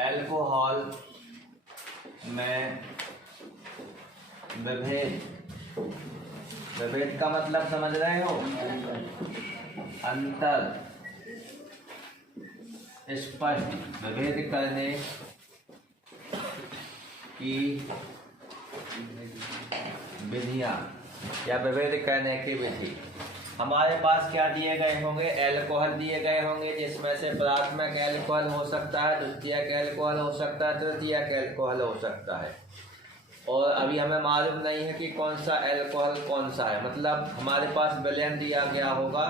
Alcohol में विभेद, विभेद का मतलब समझ रहे हो, अंतर स्पष्ट, विभेद करने की विधियां या विभेद करने की विधि। हमारे पास क्या दिए गए होंगे, एल्कोहल दिए गए होंगे, जिसमें से प्राथमिक एल्कोहल हो सकता है, द्वितीयक एल्कोहल हो सकता है, तृतीयक एल्कोहल हो सकता है। और अभी हमें मालूम नहीं है कि कौन सा एल्कोहल कौन सा है, मतलब हमारे पास विलयन दिया गया होगा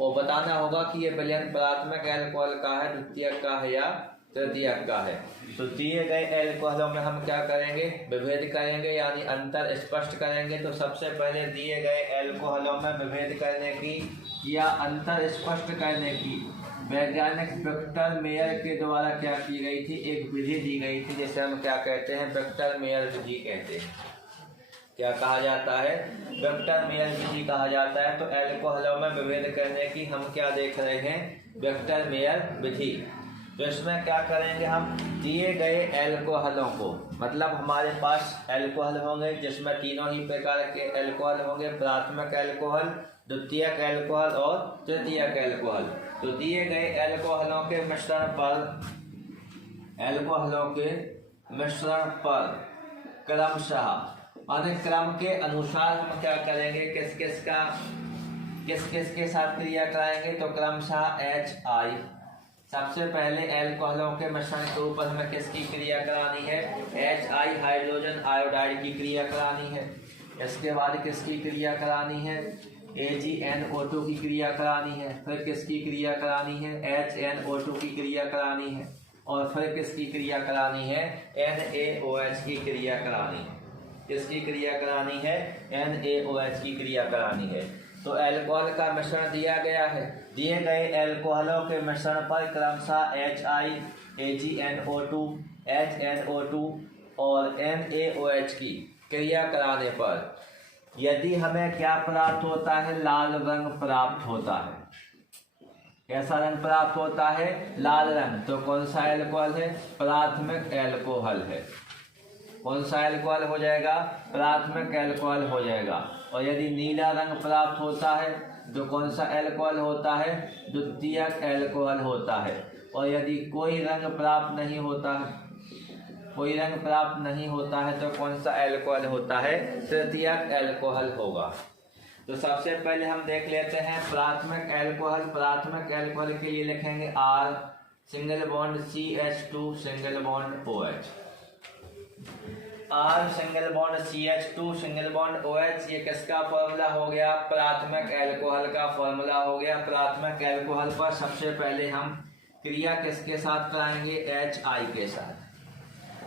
और बताना होगा कि ये विलयन प्राथमिक एल्कोहल का है, द्वितीयक का है या तृतीयक का है। तो दिए गए एल्कोहलों में हम क्या करेंगे, विभेद करेंगे यानी अंतर स्पष्ट करेंगे। तो सबसे पहले दिए गए एल्कोहलों में विभेद करने की या अंतर स्पष्ट करने की वैज्ञानिक विक्टर मेयर के द्वारा क्या की गई थी, एक विधि दी गई थी, जिसे हम क्या कहते हैं, विक्टर मेयर विधि कहते हैं। क्या कहा जाता है, विक्टर मेयर विधि कहा जाता है। तो एल्कोहलों में विभेद करने की हम क्या देख रहे हैं, विक्टर मेयर विधि। तो इसमें क्या करेंगे, हम दिए गए एल्कोहलों को, मतलब हमारे पास एल्कोहल होंगे जिसमें तीनों ही प्रकार के एल्कोहल होंगे, प्राथमिक एल्कोहल, द्वितीयक एल्कोहल और तृतीयक एल्कोहल। तो दिए गए एल्कोहलों के मिश्रण पर क्रमशः माने क्रम के अनुसार हम क्या करेंगे, किस किस के साथ क्रिया कराएंगे। तो क्रमशः HI, सबसे पहले एल्कोहलों के मिश्रण के ऊपर हमें किसकी क्रिया करानी है, HI हाइड्रोजन आयोडाइड की क्रिया करानी है। इसके बाद किसकी क्रिया करानी है, AgNO2 की क्रिया करानी है। फिर किसकी क्रिया करानी है, HNO2 की क्रिया करानी है। और फिर किसकी क्रिया करानी है, NaOH की क्रिया करानी है। किसकी क्रिया करानी है, NaOH की क्रिया करानी है। तो एल्कोहल का मिश्रण दिया गया है, दिए गए एल्कोहलों के मिश्रण पर क्रमशः HI, AgNO2, HNO2 और NaOH की क्रिया कराने पर यदि हमें क्या प्राप्त होता है, लाल रंग प्राप्त होता है। कैसा रंग प्राप्त होता है, लाल रंग। तो कौन सा एल्कोहल है, प्राथमिक एल्कोहल है। कौन सा एल्कोहल हो जाएगा, प्राथमिक एल्कोहल हो जाएगा। और यदि नीला रंग प्राप्त होता है तो कौन सा एल्कोहल होता है, द्वितीयक एल्कोहल होता है। और यदि कोई रंग प्राप्त नहीं होता है तो कौन सा एल्कोहल होता है, तृतीयक एल्कोहल होगा। तो सबसे पहले हम देख लेते हैं प्राथमिक एल्कोहल। प्राथमिक एल्कोहल के लिए लिखेंगे R single bond CH2 single bond OH। R single bond CH2 single bond OH, ये किसका फॉर्मूला हो गया, प्राथमिक एल्कोहल का फॉर्मूला हो गया। प्राथमिक एल्कोहल पर सबसे पहले हम क्रिया किसके साथ कराएंगे, HI के साथ।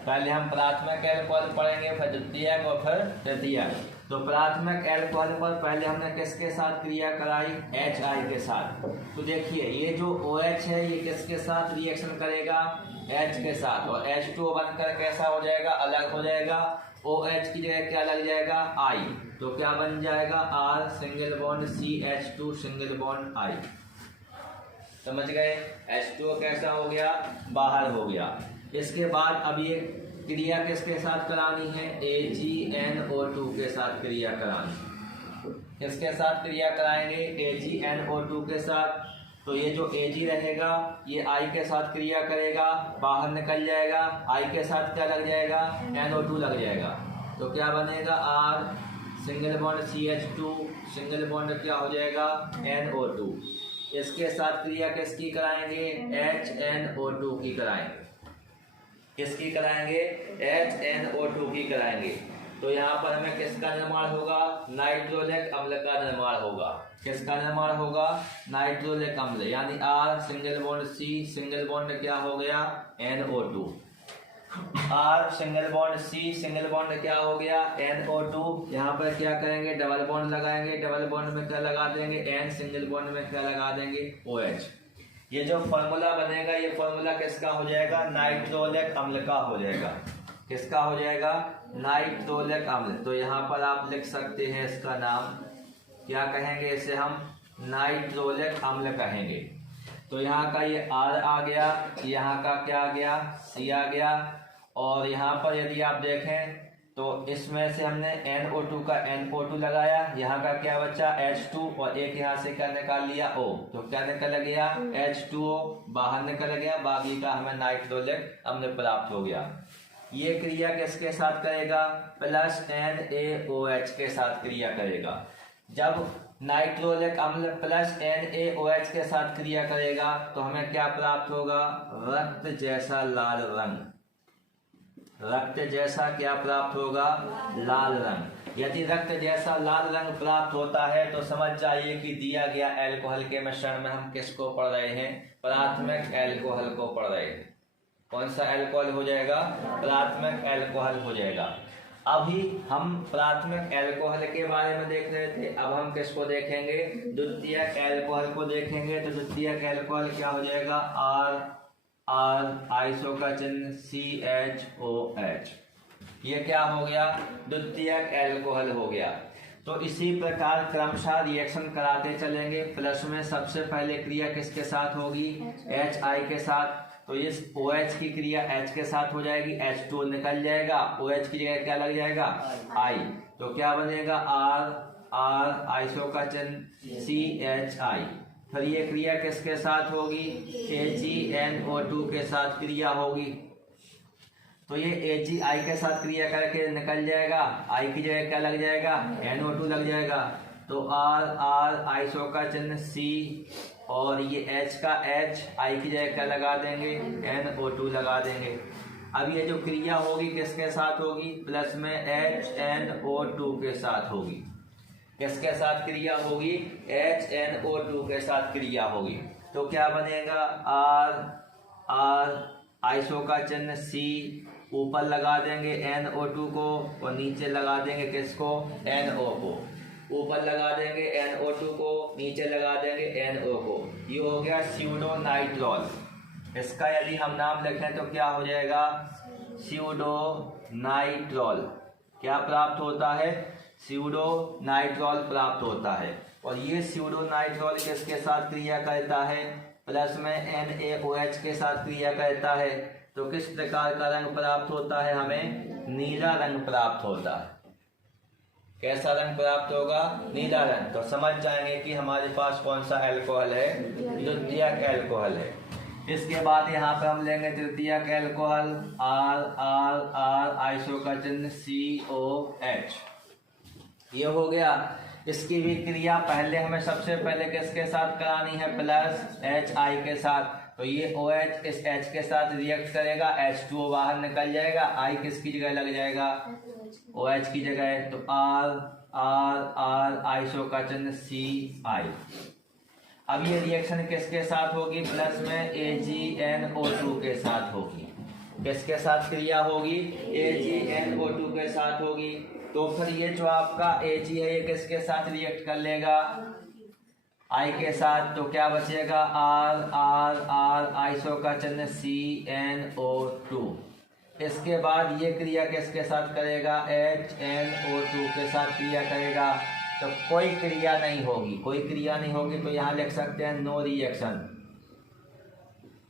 पहले हम प्राथमिक एल्कोहल पढ़ेंगे, फिर द्वितीयक और फिर तृतीयक। तो प्राथमिक एल्कोहल पर पहले हमने किसके साथ क्रिया कराई, HI के साथ। तो देखिए ये जो OH है ये किसके साथ रिएक्शन करेगा, H के साथ। और H2O बनकर कैसा हो जाएगा, अलग हो जाएगा। OH की जगह क्या लग जाएगा, I। तो क्या बन जाएगा, R single bond CH2 single bond I। समझ गए, H2O कैसा हो गया, बाहर हो गया। इसके बाद अब ये क्रिया किसके साथ करानी है, AgNO2 के साथ क्रिया करानी। किसके साथ क्रिया कराएंगे, AgNO2 के साथ। तो ये जो Ag रहेगा ये I के साथ क्रिया करेगा, बाहर निकल जाएगा। I के साथ क्या लग जाएगा, NO2 लग जाएगा। तो क्या बनेगा, R single bond CH2 single bond क्या हो जाएगा, NO2। इसके साथ क्रिया किसकी कराएंगे, HNO2 की कराएंगे। किसकी कराएंगे, HNO2 की कराएंगे। तो यहाँ पर हमें किसका निर्माण होगा, नाइट्रोलिक अम्ल का निर्माण होगा। किसका निर्माण होगा, नाइट्रोलिक अम्ल, यानी R single bond C single bond क्या हो गया, NO2। R single bond C single bond क्या हो गया, NO2। यहाँ पर क्या करेंगे, डबल बॉन्ड लगाएंगे। डबल बॉन्ड में क्या लगा देंगे, N सिंगल बॉन्ड में क्या लगा देंगे, OH। ये जो फॉर्मूला बनेगा ये फॉर्मूला किसका हो जाएगा, नाइट्रोलिक अम्ल का हो जाएगा। किसका हो जाएगा, नाइट्रोलिक अम्ल। तो यहाँ पर आप लिख सकते हैं इसका नाम, क्या कहेंगे, इसे हम नाइट्रोलिक अम्ल कहेंगे। तो यहाँ का ये R आ गया, यहाँ का क्या आ गया, C आ गया। और यहाँ पर यदि आप देखें तो इसमें से हमने NO2 का NO2 लगाया, यहाँ का क्या बचा H2 और एक यहाँ से क्या निकाल लिया O, तो क्या निकल गया H2O बाहर निकल गया, बाकी का हमें नाइट्रोलिक अम्ल प्राप्त हो गया। ये क्रिया किसके साथ करेगा, प्लस NaOH के साथ क्रिया करेगा। जब नाइट्रोलिक अम्ल प्लस NaOH के साथ क्रिया करेगा तो हमें क्या प्राप्त होगा, रक्त जैसा लाल रंग। रक्त जैसा क्या प्राप्त होगा, लाल रंग। यदि रक्त जैसा लाल रंग प्राप्त होता है तो समझ जाइए कि दिया गया एल्कोहल के मिश्रण में हम किसको पढ़ रहे हैं, प्राथमिक एल्कोहल को पढ़ रहे हैं। कौन सा एल्कोहल हो जाएगा, प्राथमिक एल्कोहल हो जाएगा। अभी हम प्राथमिक एल्कोहल के बारे में देख रहे थे, अब हम किसको देखेंगे, द्वितीयक एल्कोहल को देखेंगे। तो द्वितीयक एल्कोहल क्या हो जाएगा, R आइसो का चिन्ह CHOH, ये क्या हो गया, द्वितीयक एल्कोहल हो गया। तो इसी प्रकार क्रमशः रिएक्शन कराते चलेंगे। प्लस में सबसे पहले क्रिया किसके साथ होगी, HI के साथ। तो इस OH की क्रिया H के साथ हो जाएगी, H2 निकल जाएगा, OH की जगह क्या लग जाएगा, I। तो क्या बनेगा, R आइसो का चिन्ह CHI। फिर ये क्रिया किसके साथ होगी, AgNO2 के साथ क्रिया होगी। तो ये AgI के साथ क्रिया करके निकल जाएगा, I की जगह क्या लग जाएगा, NO2 लग जाएगा। तो R आइसो का चिन्ह C और ये H का H, I की जगह क्या लगा देंगे, NO2 लगा देंगे। अब ये जो क्रिया होगी किसके साथ होगी, प्लस में HNO2 के साथ होगी। किसके साथ क्रिया होगी, HNO2 के साथ क्रिया होगी। तो क्या बनेगा, R आइसो का चिन्ह C, ऊपर लगा देंगे NO2 को और नीचे लगा देंगे किसको, NO को। ऊपर लगा देंगे NO2 को, नीचे लगा देंगे NO को। ये हो गया स्यूडोनाइट्रॉल। इसका यदि हम नाम लिखें तो क्या हो जाएगा, स्यूडोनाइट्रॉल। क्या प्राप्त होता है, स्यूडोनाइट्रॉल प्राप्त होता है। और ये स्यूडोनाइट्रॉल किसके साथ क्रिया करता है, प्लस में NaOH के साथ क्रिया करता है। तो किस प्रकार का रंग प्राप्त होता है, हमें नीला रंग प्राप्त होता है। कैसा रंग प्राप्त होगा, नीला रंग। तो समझ जाएंगे कि हमारे पास कौन सा एल्कोहल है, द्वितीयक एल्कोहल है। इसके बाद यहाँ पे हम लेंगे तृतीयक एल्कोहल, R आइसो का चिन्ह COH। ये हो गया। इसकी भी क्रिया पहले हमें सबसे पहले किसके साथ करानी है, प्लस HI के साथ। तो ये OH इस H के साथ रिएक्ट करेगा, H2O बाहर निकल जाएगा, I किसकी जगह लग जाएगा, OH की जगह। तो R आइसो का चिन्ह CI। अब ये रिएक्शन किसके साथ होगी, प्लस में AgNO2 के साथ होगी। किसके साथ क्रिया होगी, AgNO2 के साथ होगी। तो फिर ये जो आपका Ag है ये किसके साथ रिएक्ट कर लेगा, I के साथ। तो क्या बचेगा, R आइसो का चिन्ह CNO2। इसके बाद ये क्रिया किसके साथ करेगा, HNO2 के साथ क्रिया करेगा। तो कोई क्रिया नहीं होगी, कोई क्रिया नहीं होगी। तो यहाँ लिख सकते हैं नो रिएक्शन,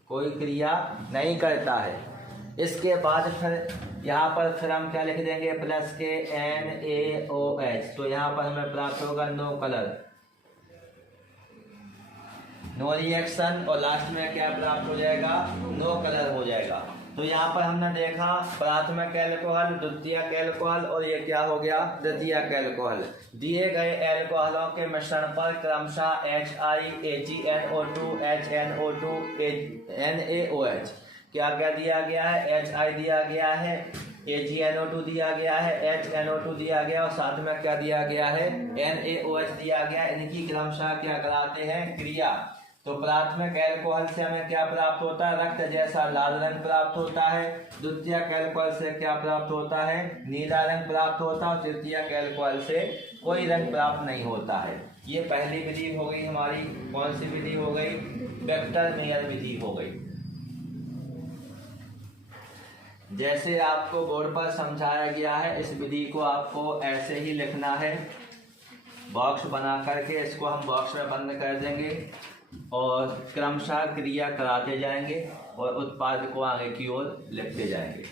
कोई क्रिया नहीं करता है। इसके बाद फिर यहाँ पर फिर हम क्या लिख देंगे, प्लस के NaOH। तो यहाँ पर हमें प्राप्त होगा नो कलर, नो रिएक्शन। और लास्ट में क्या प्राप्त हो जाएगा, नो कलर हो जाएगा। तो यहाँ पर हमने देखा प्राथमिक एल्कोहल, द्वितीयक एल्कोहल और ये क्या हो गया, द्वितीयक एल्कोहल। दिए गए एल्कोहलों के मिश्रण पर क्रमशः HI, AgNO2, HNO2, NaOH क्या क्या दिया गया है, HI दिया गया है, AgNO2 दिया गया है, HNO2 दिया गया और साथ में क्या दिया गया है, NaOH दिया गया। इनकी क्रमशः क्या कराते हैं, क्रिया। तो प्राथमिक एल्कोहल से हमें क्या प्राप्त होता है, रक्त जैसा लाल रंग प्राप्त होता है। द्वितीयक एल्कोहल से क्या प्राप्त होता है, नीला रंग प्राप्त होता है। और तृतीयक एल्कोहल से कोई रंग प्राप्त नहीं होता है। ये पहली विधि हो गई हमारी, कौन सी विधि हो गई, वेक्टर मेयर विधि हो गई। जैसे आपको बोर्ड पर समझाया गया है, इस विधि को आपको ऐसे ही लिखना है, बॉक्स बना करके। इसको हम बॉक्स में बंद कर देंगे। और क्रमशः क्रिया कराते जाएंगे और उत्पाद को आगे की ओर लिखते जाएंगे।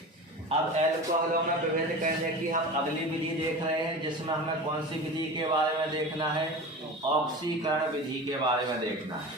अब एल्कोहलों में विभेद करने की हम अगली विधि देख रहे हैं, जिसमें हमें कौन सी विधि के बारे में देखना है? ऑक्सीकरण विधि के बारे में देखना है।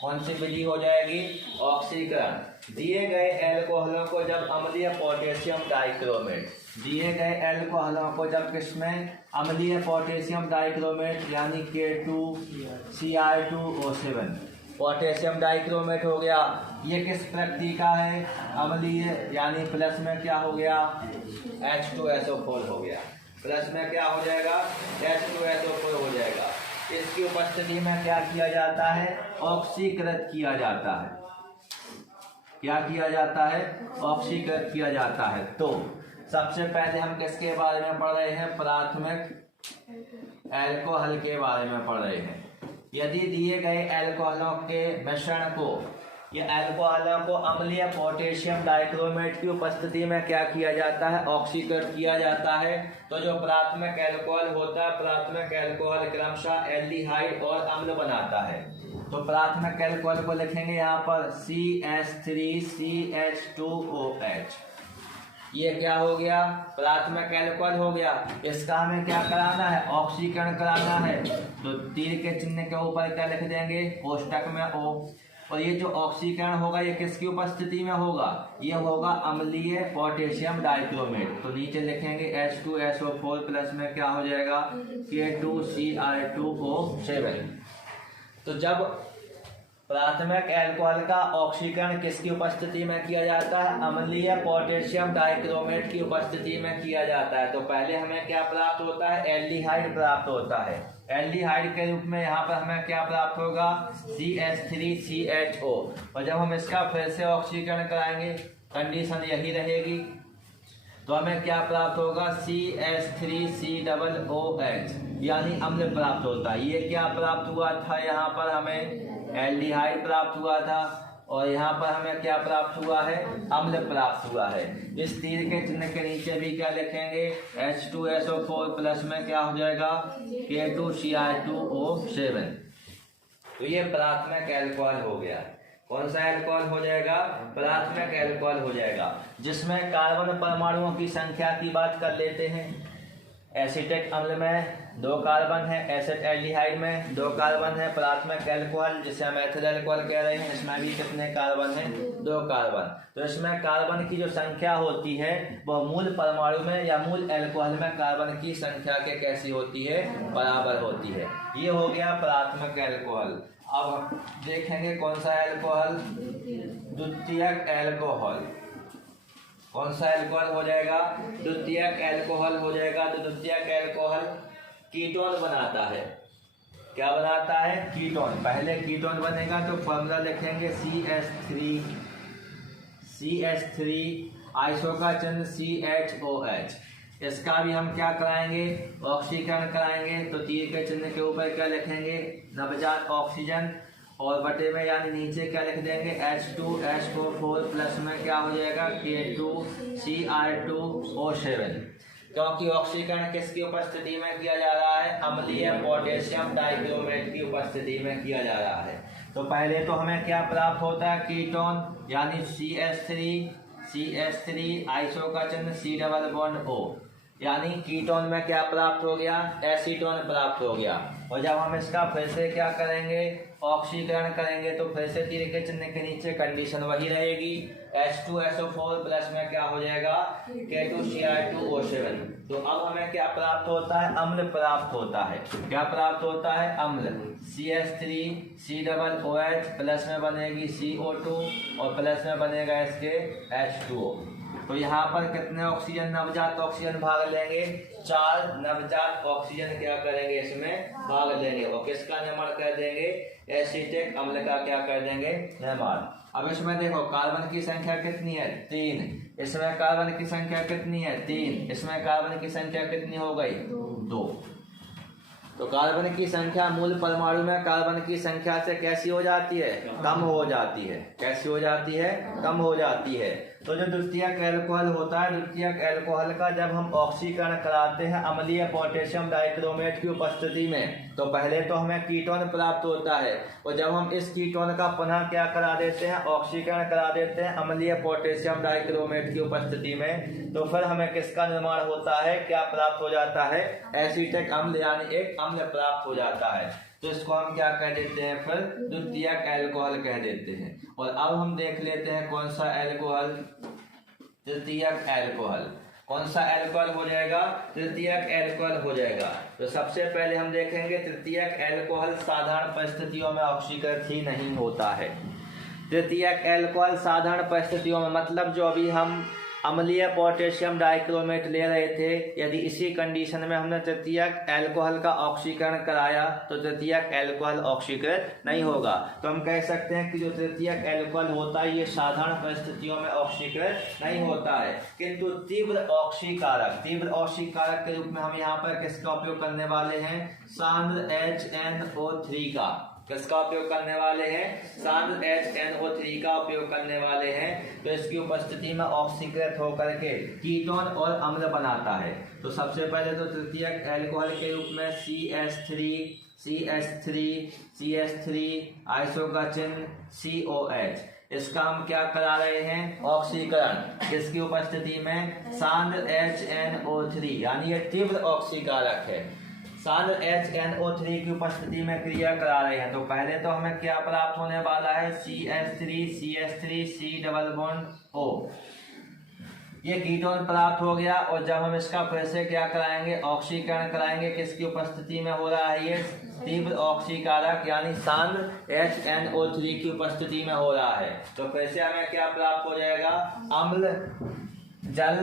कौन सी विधि हो जाएगी? ऑक्सीकरण। दिए गए एल्कोहलों को जब अम्लीय पोटेशियम डाइक्रोमेट, दिए गए एल्कोहलों को जब किसमें? अम्लीय पोटेशियम डाइक्रोमेट यानी K2Cr2O7 पोटेशियम डाइक्रोमेट हो गया। ये किस प्रकृति का है? अम्लीय, यानी प्लस में क्या हो गया? H2SO4 हो गया। प्लस में क्या हो जाएगा? H2SO4 हो जाएगा। इसकी उपस्थिति में क्या किया जाता है? ऑक्सीकृत किया जाता है। क्या किया जाता है? ऑक्सीकृत किया जाता है। तो सबसे पहले हम किसके बारे में पढ़ रहे हैं? प्राथमिक एल्कोहल के बारे में पढ़ रहे हैं। यदि दिए गए एल्कोहलों के मिश्रण को या एल्कोहलों को अम्लीय पोटेशियम डाइक्रोमेट की उपस्थिति में क्या किया जाता है? ऑक्सीकृत किया जाता है। तो जो प्राथमिक एल्कोहल होता है, प्राथमिक एल्कोहल क्रमशः एल्डिहाइड और अम्ल बनाता है। तो प्राथमिक एल्कोहल को लिखेंगे यहाँ पर CH3CH2OH। ये क्या हो गया? प्राथमिक एल्कोहल हो गया। इसका हमें क्या कराना है? ऑक्सीकरण कराना है। तो तीर के चिन्ह के ऊपर क्या लिख देंगे? कोष्टक में O। और ये जो ऑक्सीकरण होगा ये किसकी उपस्थिति में होगा? ये होगा अम्लीय पोटेशियम डाइक्रोमेट। तो नीचे लिखेंगे H2SO4 प्लस में क्या हो जाएगा? K2Cr2O7। तो जब प्राथमिक एल्कोहल का ऑक्सीकरण किसकी उपस्थिति में किया जाता है? अम्लीय पोटेशियम डाइक्रोमेट की उपस्थिति में किया जाता है। तो पहले हमें क्या प्राप्त होता है? एल्डिहाइड प्राप्त होता है। एल्डिहाइड के रूप में यहाँ पर हमें क्या प्राप्त होगा? CH3CHO। और जब हम इसका फिर से ऑक्सीकरण कराएंगे, कंडीशन यही रहेगी, तो हमें क्या प्राप्त होगा? CH3COOH यानी अम्ल प्राप्त होता है। ये क्या प्राप्त हुआ था? यहाँ पर हमें एल्डिहाइड प्राप्त हुआ था और यहाँ पर हमें क्या प्राप्त हुआ है? अम्ल प्राप्त हुआ है। इस तीर के चिन्ह के नीचे भी क्या लिखेंगे? H2SO4 प्लस में क्या हो जाएगा? K2Cr2O7। तो ये प्राथमिक एल्कोहल हो गया। कौन सा एल्कोहल हो जाएगा? प्राथमिक एल्कोहल हो जाएगा, जिसमें कार्बन परमाणुओं की संख्या की बात कर लेते हैं। एसिटिक अम्ल में 2 कार्बन है, एसिड एल्डिहाइड में 2 कार्बन है। प्राथमिक एल्कोहल जिसे हम एथिल अल्कोहल कह रहे हैं, इसमें भी कितने कार्बन है? 2 कार्बन। तो इसमें कार्बन की जो संख्या होती है वह मूल परमाणु में या मूल एल्कोहल में कार्बन की संख्या के कैसी होती है? बराबर होती है। ये हो गया प्राथमिक एल्कोहल। अब देखेंगे कौन सा एल्कोहल? द्वितीयक एल्कोहल। कौन सा एल्कोहल हो जाएगा? द्वितीयक एल्कोहल हो जाएगा। तो द्वितीयक एल्कोहल कीटोन बनाता है। क्या बनाता है? कीटोन। पहले कीटोन बनेगा तो फॉर्मूला लिखेंगे CH3 आइसो का चिन्ह CHOH। इसका भी हम क्या कराएंगे? ऑक्सीकरण कराएंगे। तो तीर के चिन्ह के ऊपर क्या लिखेंगे? नवजात ऑक्सीजन और बटे में यानी नीचे क्या लिख देंगे? H2SO4 प्लस में क्या हो जाएगा? K2Cr2O7। क्योंकि ऑक्सीकरण किसकी उपस्थिति में किया जा रहा है? अम्लीय पोटेशियम डाइक्रोमेट की उपस्थिति में किया जा रहा है। तो पहले तो हमें क्या प्राप्त होता है? कीटोन यानी CH3 आइसो का चिन्ह C+O यानी कीटोन में क्या प्राप्त हो गया? एसीटोन प्राप्त हो गया। और जब हम इसका फिर से क्या करेंगे? ऑक्सीकरण करेंगे तो फिर से तीर के चिन्ह के नीचे कंडीशन वही रहेगी। H2SO4 प्लस में क्या हो जाएगा? K2Cr2O7। तो अब हमें क्या प्राप्त होता है? अम्ल प्राप्त होता है। क्या प्राप्त होता है? अम्ल। CH3COOH प्लस में बनेगी CO2 और प्लस में बनेगा इसके H2O। तो यहाँ पर कितने ऑक्सीजन, नवजात ऑक्सीजन भाग लेंगे? 4 नवजात ऑक्सीजन क्या करेंगे? इसमें भाग लेंगे और किसका निर्माण कर देंगे? एसिटिक अम्ल का क्या कर देंगे? निर्माण। अब इसमें देखो कार्बन की संख्या कितनी है? 3। इसमें कार्बन की संख्या कितनी है? 3। इसमें कार्बन की संख्या कितनी हो गई? 2। तो कार्बन की संख्या मूल परमाणु में कार्बन की संख्या से कैसी हो जाती है? कम हो जाती है। कैसी हो जाती है? कम हो जाती है। तो जो द्वितीयक एल्कोहल होता है, द्वितीयक एल्कोहल का जब हम ऑक्सीकरण कराते हैं अम्लीय पोटेशियम डाइक्रोमेट की उपस्थिति में, तो पहले तो हमें कीटोन प्राप्त होता है, और जब हम इस कीटोन का पुनः क्या करा देते हैं? ऑक्सीकरण करा देते हैं अम्लीय पोटेशियम डाइक्रोमेट की उपस्थिति में, तो फिर हमें किसका निर्माण होता है? क्या प्राप्त हो जाता है? एसीटिक अम्ल यानी एक अम्ल प्राप्त हो जाता है। तो इसको हम क्या कह देते हैं? फिर द्वितीयक एल्कोहल कह देते हैं। और अब हम देख लेते हैं कौन सा एल्कोहल? तृतीयक एल्कोहल। कौन सा एल्कोहल हो जाएगा? तृतीयक एल्कोहल हो जाएगा। तो सबसे पहले हम देखेंगे तृतीयक एल्कोहल साधारण परिस्थितियों में ऑक्सीकृत ही नहीं होता है। तृतीयक एल्कोहल साधारण परिस्थितियों में मतलब जो अभी हम अम्लीय पोटेशियम डाइक्रोमेट ले रहे थे, यदि इसी कंडीशन में हमने तृतीयक एल्कोहल का ऑक्सीकरण कराया तो तृतीयक एल्कोहल ऑक्सीकृत नहीं होगा। तो हम कह सकते हैं कि जो तृतीयक एल्कोहल होता है ये साधारण परिस्थितियों में ऑक्सीकृत नहीं होता है, किंतु तीव्र ऑक्सीकारक के रूप में हम यहाँ पर किसका उपयोग करने वाले हैं? सांद्र HNO3 का। किसका उपयोग करने वाले हैं? सांद्र HNO3 का उपयोग करने वाले हैं। तो इसकी उपस्थिति में ऑक्सीकृत होकर के कीटोन और अम्ल बनाता है। तो सबसे पहले तो तृतीयक एल्कोहल के रूप में CH3 आइसोगचिन COH, इसका हम क्या करा रहे हैं? ऑक्सीकरण। किसकी उपस्थिति में? सांद्र HNO3 यानी ये तीव्र ऑक्सीकारक है। सांद्र HNO3 की उपस्थिति में क्रिया करा रहे हैं। तो पहले तो हमें क्या प्राप्त होने वाला है? CH3 C double bond O, ये कीटोन प्राप्त हो गया। और जब हम इसका फिर से क्या कराएंगे? ऑक्सीकरण कराएंगे। किसकी उपस्थिति में हो रहा है? ये तीव्र ऑक्सीकारक यानी सांद्र HNO3 की उपस्थिति में हो रहा है। तो फिर से हमें क्या प्राप्त हो जाएगा? अम्ल, जल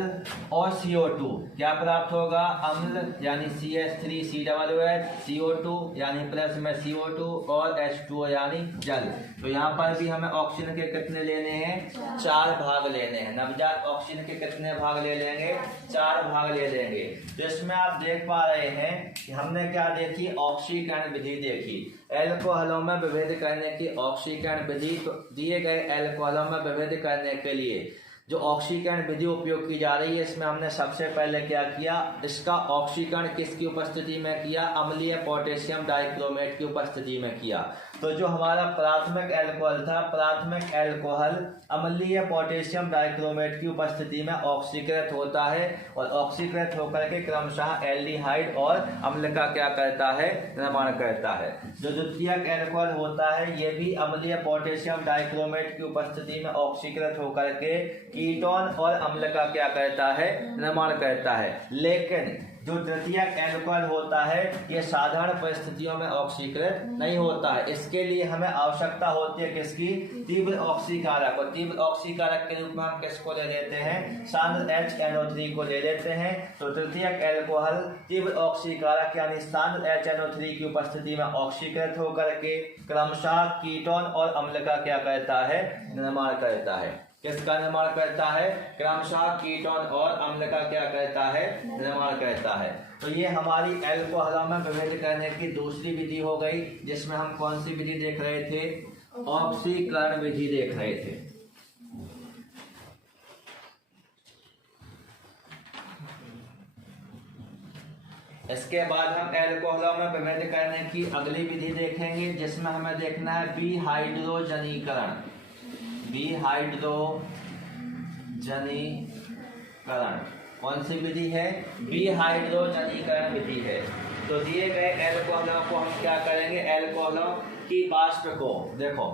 और CO2। क्या प्राप्त होगा? अम्ल यानी CH3 COOH, CO2 यानी प्लस में CO2 और H2O यानी जल। तो यहाँ पर भी हमें ऑक्सीजन के कितने लेने हैं? 4 भाग लेने हैं। नवजात ऑक्सीजन के कितने भाग ले लेंगे? 4 भाग ले लेंगे। तो इसमें आप देख पा रहे हैं कि हमने क्या देखी? ऑक्सीकरण विधि देखी। एल्कोहलों में विभेद करने की ऑक्सीकरण विधि। तो दिए गए एल्कोहलों में विभेद करने के लिए जो ऑक्सीकरण विधि उपयोग की जा रही है, इसमें हमने सबसे पहले क्या किया? इसका ऑक्सीकरण किसकी उपस्थिति में किया? अम्लीय पोटेशियम डाइक्रोमेट की उपस्थिति में किया। तो जो हमारा प्राथमिक एल्कोहल था, प्राथमिक एल्कोहल अम्लीय पोटेशियम डाइक्रोमेट की उपस्थिति में ऑक्सीकृत होता है, और ऑक्सीकृत होकर के क्रमशः एल्डिहाइड और अम्ल का क्या करता है? निर्माण करता है। जो द्वितीयक एल्कोहल होता है ये भी अम्लीय पोटेशियम डाइक्रोमेट की उपस्थिति में ऑक्सीकृत होकर के कीटोन और अम्ल का क्या करता है? निर्माण करता है। लेकिन जो तृतीयक एल्कोहल होता है ये साधारण परिस्थितियों में ऑक्सीकृत नहीं होता है। इसके लिए हमें आवश्यकता होती है किसकी? तीव्र ऑक्सीकारक। और तीव्र ऑक्सीकारक के रूप में हम किसको ले लेते हैं? सांद्र HNO3 को ले लेते हैं। तो तृतीयक एल्कोहल तीव्र ऑक्सीकारक यानी सांद्र HNO3 की उपस्थिति में ऑक्सीकृत होकर के क्रमशः कीटोन और अम्ल का क्या करता है? निर्माण करता है। किसका निर्माण करता है? क्रमशः कीटोन और अम्ल का क्या करता है? निर्माण करता है। तो ये हमारी एल्कोहलों में विभेद करने की दूसरी विधि हो गई, जिसमें हम कौन सी विधि देख रहे थे? ऑक्सीकरण विधि देख रहे थे। इसके बाद हम एल्कोहलों में विभेद करने की अगली विधि देखेंगे, जिसमें हमें देखना है विहाइड्रोजनीकरण। विहाइड्रोजनीकरण कौन सी विधि है? विहाइड्रोजनीकरण विधि है। तो दिए गए एल्कोहलों को हम क्या करेंगे? एल्कोहलों की वाष्प को, देखो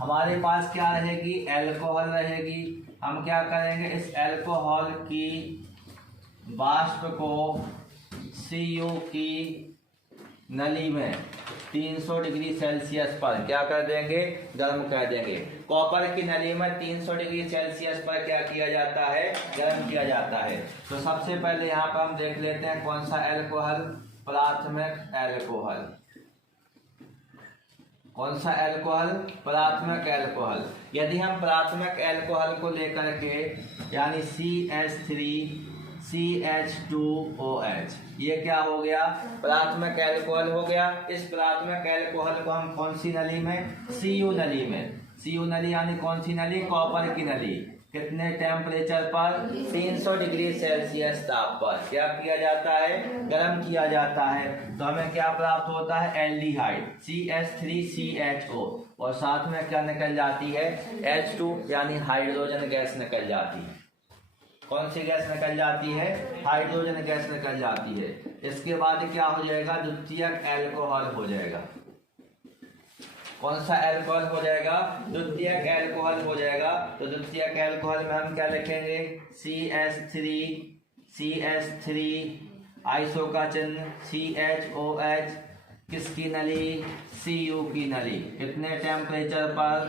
हमारे पास क्या रहेगी? एल्कोहल रहेगी। हम क्या करेंगे? इस एल्कोहल की वाष्प को Cu की नली में 300 डिग्री सेल्सियस पर क्या कर देंगे? गर्म कर देंगे। कॉपर की नली में 300 डिग्री सेल्सियस पर क्या किया जाता है? गर्म किया जाता है। तो सबसे पहले यहाँ पर हम देख लेते हैं कौन सा एल्कोहल? प्राथमिक एल्कोहल। कौन सा एल्कोहल? प्राथमिक एल्कोहल। यदि हम प्राथमिक एल्कोहल को लेकर के यानी CH3 CH2OH। ये क्या हो गया? प्राथमिक एल्कोहल हो गया। इस प्राथमिक एल्कोहल को हम कौन सी नली में? Cu नली में। Cu नली यानी कौन सी नली? कॉपर की नली। कितने टेम्परेचर पर? 300 डिग्री सेल्सियस ताप पर क्या किया जाता है? गर्म किया जाता है। तो हमें क्या प्राप्त होता है? एल्डिहाइड CH3CHO, और साथ में क्या निकल जाती है? H2 यानी हाइड्रोजन गैस निकल जाती है। कौन सी गैस निकल जाती है? हाइड्रोजन गैस निकल जाती है। इसके बाद क्या हो जाएगा? द्वितीयक एल्कोहल हो जाएगा। कौन सा एल्कोहल हो जाएगा? द्वितीयक एल्कोहल हो जाएगा। तो द्वितीयक एल्कोहल में हम क्या लिखेंगे? CH3 आइसो का चिन्ह, CHOH किसकी नली? Cu की नली। कितने टेम्परेचर पर?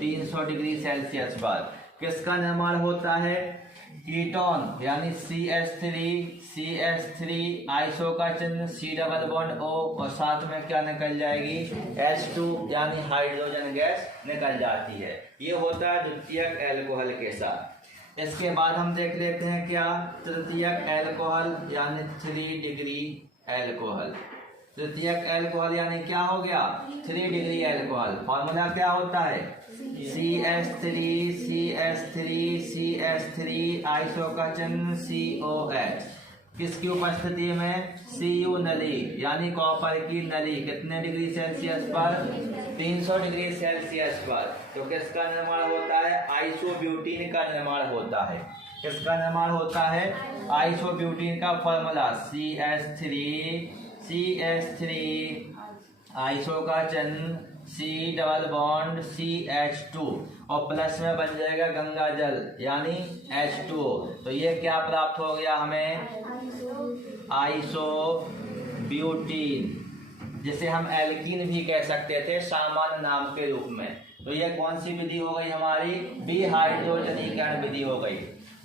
300 डिग्री सेल्सियस पर। किसका निर्माण होता है? कीटोन यानी CH3 आइसो का चिन्ह, C डबल बॉन्ड O, और साथ में क्या निकल जाएगी? H2 यानी हाइड्रोजन गैस निकल जाती है। ये होता है द्वितीयक एल्कोहल के साथ। इसके बाद हम देख लेते हैं क्या? तृतीयक एल्कोहल यानी 3 डिग्री एल्कोहल। तृतीयक एल्कोहल यानी क्या हो गया? 3 डिग्री एल्कोहल। फॉर्मूला क्या होता है? CH3 आइसो का चिन्ह COH। किसकी उपस्थिति में? Cu नली यानी कॉपर की नली। कितने डिग्री सेल्सियस पर? 300 डिग्री सेल्सियस पर। तो किसका निर्माण होता है? आइसोब्यूटीन का निर्माण होता है। किसका निर्माण होता है? आइसोब्यूटीन का फॉर्मूला CH3 आइसो का चिन्ह, C डबल बॉन्ड CH2, और प्लस में बन जाएगा गंगा जल यानी H2O। तो ये क्या प्राप्त हो गया हमें? आइसोब्यूटीन, जिसे हम एल्कीन भी कह सकते थे सामान्य नाम के रूप में। तो ये कौन सी विधि हो गई हमारी? विहाइड्रोजनीकरण विधि हो गई।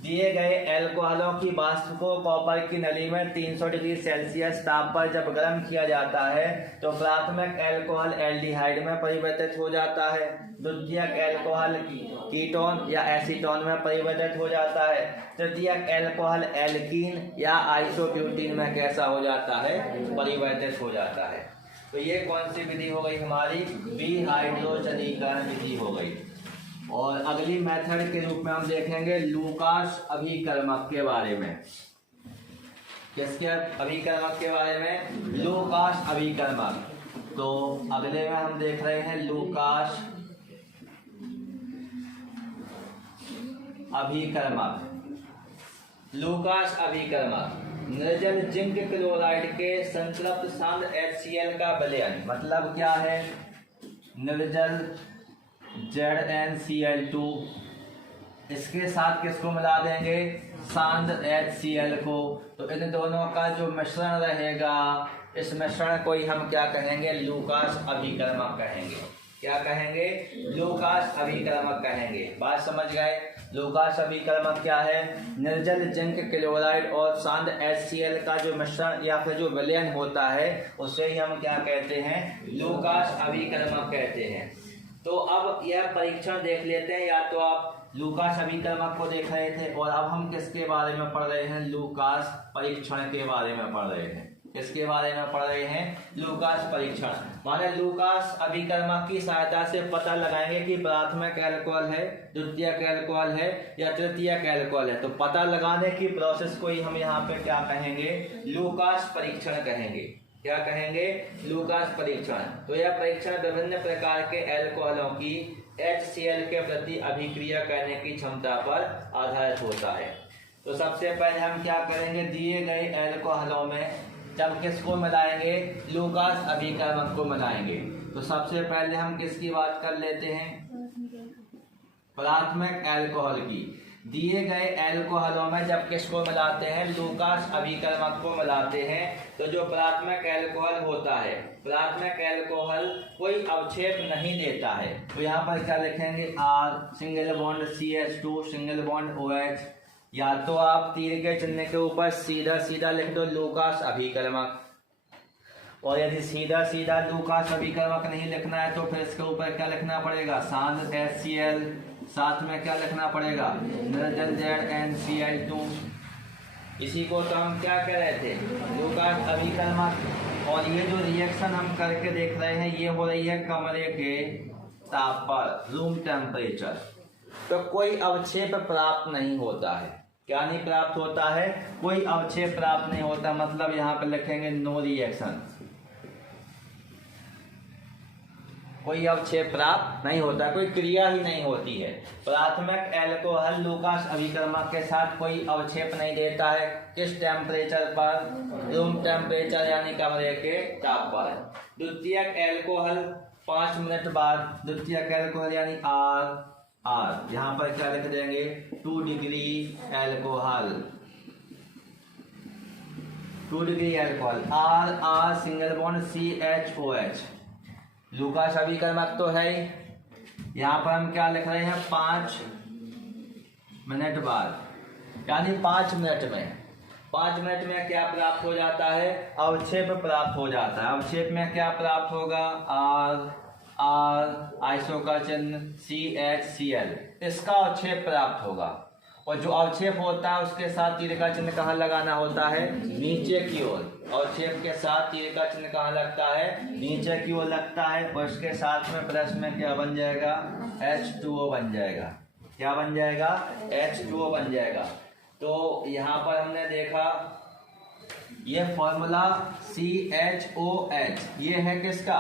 दिए गए एल्कोहलों की वाष्प को कॉपर की नली में 300 डिग्री सेल्सियस ताप पर जब गर्म किया जाता है तो प्राथमिक एल्कोहल एल्डिहाइड में परिवर्तित हो जाता है। द्वितीयक एल्कोहल कीटोन या एसीटोन में परिवर्तित हो जाता है। तृतीयक एल्कोहल एल्कीन या आइसोब्यूटीन में कैसा हो जाता है? परिवर्तित हो जाता है। तो ये कौन सी विधि हो गई हमारी? विहाइड्रोजनीकरण विधि हो गई। और अगली मेथड के रूप में हम देखेंगे लूकास अभिकर्मक के बारे में। किसके अभिकर्मक के बारे में? लूकास अभिकर्मक। तो अगले में हम देख रहे हैं लूकास अभिकर्मक। लूकास अभिकर्मक निर्जल जिंक क्लोराइड के संतृप्त सांद्र HCl का विलयन। मतलब क्या है? निर्जल ZnCl2, इसके साथ किसको मिला देंगे? सांद्र HCl को। तो इन दोनों का जो मिश्रण रहेगा, इस मिश्रण को ही हम क्या कहेंगे? लूकास अभिकर्मक कहेंगे। क्या कहेंगे? लूकास अभिकर्मक कहेंगे। बात समझ गए? लूकास अभिकर्मक क्या है? निर्जल जिंक क्लोराइड और सांद्र HCl का जो मिश्रण या फिर जो विलयन होता है उसे ही हम क्या कहते हैं? लूकास अभिकर्मक कहते हैं। तो अब यह परीक्षण देख लेते हैं। या तो आप लूकास अभिकर्मक को देख रहे थे और अब हम किसके बारे में पढ़ रहे हैं? लूकास परीक्षण के बारे में पढ़ रहे हैं। किसके बारे में पढ़ रहे हैं? लूकास परीक्षण। माने लूकास अभिकर्मक की सहायता से पता लगाएंगे कि प्राथमिक एल्कोहल है, द्वितीयक एल्कोहल है या तृतीयक एल्कोहल है। तो पता लगाने की प्रोसेस को ही हम यहाँ पे क्या कहेंगे? लूकास परीक्षण कहेंगे। क्या कहेंगे? लूकास परीक्षण। तो यह परीक्षण विभिन्न प्रकार के एल्कोहलों की HCl के प्रति अभिक्रिया करने की क्षमता पर आधारित होता है। तो सबसे पहले हम क्या करेंगे? दिए गए एल्कोहलों में जब किसको मिलाएंगे? लूकास अभिकर्मक को मिलाएंगे। तो सबसे पहले हम किसकी बात कर लेते हैं? प्राथमिक एल्कोहल की। दिए गए एल्कोहलों में जब किसको मिलाते हैं? लूकास अभिकर्मक को मिलाते हैं। तो जो प्राथमिक एल्कोहल होता है, प्राथमिक एल्कोहल कोई अवक्षेप नहीं देता है। तो यहाँ पर क्या लिखेंगे? R single bond CH2 single bond OH, या तो आप तीर के चिन्ह के ऊपर सीधा सीधा लिख दो लूकास अभिकर्मक, और यदि सीधा सीधा लूकास अभिकर्मक नहीं लिखना है तो फिर इसके ऊपर क्या लिखना पड़ेगा? सांद्र HCl, साथ में क्या लिखना पड़ेगा? निर्जल ZnCl2। इसी को तो हम क्या कह रहे थे, लूकास अभिकर्मक। और ये जो रिएक्शन हम करके देख रहे हैं ये हो रही है कमरे के ताप पर, रूम टेम्परेचर। तो कोई अवक्षेप प्राप्त नहीं होता है। क्या नहीं प्राप्त होता है? कोई अवक्षेप प्राप्त नहीं होता। मतलब यहाँ पे लिखेंगे नो रिएक्शन, कोई अवक्षेप प्राप्त नहीं होता, कोई क्रिया ही नहीं होती है। प्राथमिक एल्कोहल लूकास अभिकर्मक के साथ कोई अवक्षेप नहीं देता है। किस टेम्परेचर पर? रूम टेम्परेचर यानी कमरे के ताप पर। द्वितीयक एल्कोहल 5 मिनट बाद, द्वितीयक एल्कोहल यानी आर, यहाँ पर क्या लिख देंगे? 2 degree alcohol, 2 degree alcohol. R single bond CHOH, Lucas अभिकर्मक तो है। यहाँ पर हम क्या लिख रहे हैं? 5 मिनट बाद, यानी 5 मिनट में। 5 मिनट में क्या प्राप्त हो जाता है? अवक्षेप प्राप्त हो जाता है। अवक्षेप में क्या प्राप्त होगा? आर आइसो का चिन्ह CHCl, इसका अवक्षेप प्राप्त होगा। और जो अवक्षेप होता है उसके साथ तीर का चिन्ह कहाँ लगाना होता है? नीचे की ओर। अवक्षेप के साथ तीर का चिन्ह कहाँ लगता है? नीचे की ओर लगता है। और इसके साथ में प्लस में क्या बन जाएगा? H2O बन जाएगा। क्या बन जाएगा? H2O बन जाएगा। तो यहाँ पर हमने देखा ये फॉर्मूला CHOH, ये है किसका?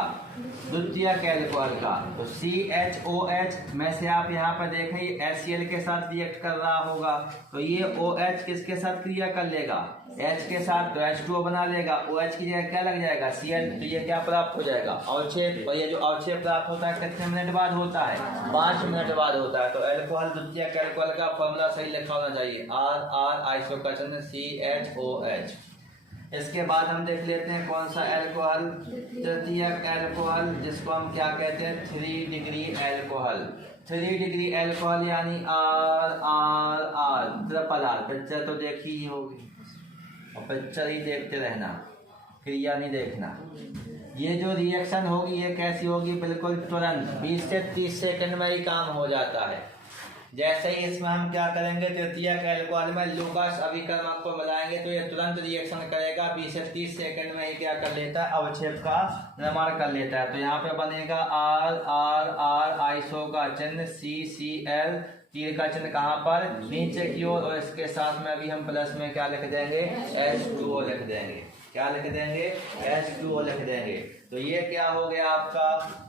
द्वितीयक एल्कोहल का। तो CHOH में से आप यहाँ पर देखें HCl के साथ रिएक्ट कर रहा होगा, तो ये OH किसके साथ क्रिया कर लेगा? H के साथ, तो H2O बना लेगा। OH की जगह क्या लग जाएगा? Cl, तो ये क्या प्राप्त हो जाएगा? अवक्षेप। और ये जो अवक्षेप प्राप्त होता है कितने मिनट बाद होता है? 5 मिनट बाद होता है। तो एल्कोहल, द्वितीयक एल्कोहल का फॉर्मूला सही लिखा होना चाहिए, आर आइसो का चिन्ह CHOH। इसके बाद हम देख लेते हैं कौन सा एल्कोहल? तृतीयक एल्कोहल, जिसको हम क्या कहते हैं? 3 डिग्री एल्कोहल। 3 डिग्री एल्कोहल यानी आर ट्रिपल आर। पिक्चर तो देखी ही होगी, और पिक्चर ही देखते रहना, क्रिया नहीं देखना। ये जो रिएक्शन होगी ये कैसी होगी? बिल्कुल तुरंत 20 से 30 सेकंड में ही काम हो जाता है। जैसे ही इसमें हम क्या करेंगे? तृतीयक एल्कोहल में लूकास अभिकर्मक को मिलाएंगे तो ये तुरंत रिएक्शन करेगा। 20 से 30 सेकंड में ही क्या कर लेता है? अवक्षेप का निर्माण कर लेता है। तो यहाँ पे बनेगा आर आइसो का चिन्ह CCl, तीर का चिन्ह कहाँ पर? नीचे की ओर। और इसके साथ में अभी हम प्लस में क्या लिख देंगे? H2O लिख देंगे। क्या लिख देंगे? H2O लिख देंगे। तो ये क्या हो गया आपका?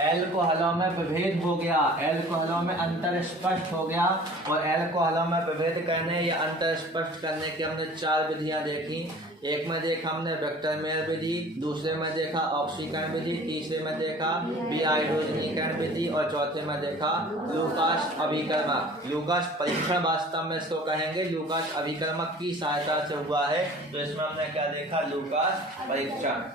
एल्कोहलों में विभेद हो गया, एल्कोहलों में अंतर स्पष्ट हो गया। और एल्कोहलों में विभेद करने या अंतर स्पष्ट करने की हमने 4 विधियां देखी। एक में देखा हमने वेक्टर मेयर विधि, दूसरे में देखा ऑक्सीकरण विधि, तीसरे में देखा विहाइड्रोजनीकरण विधि, और चौथे में देखा लूकास अभिकर्मक। लूकास परीक्षण वास्तव में इसको कहेंगे, लूकास अभिकर्मक की सहायता से हुआ है। तो इसमें हमने क्या देखा? लूकास परीक्षण।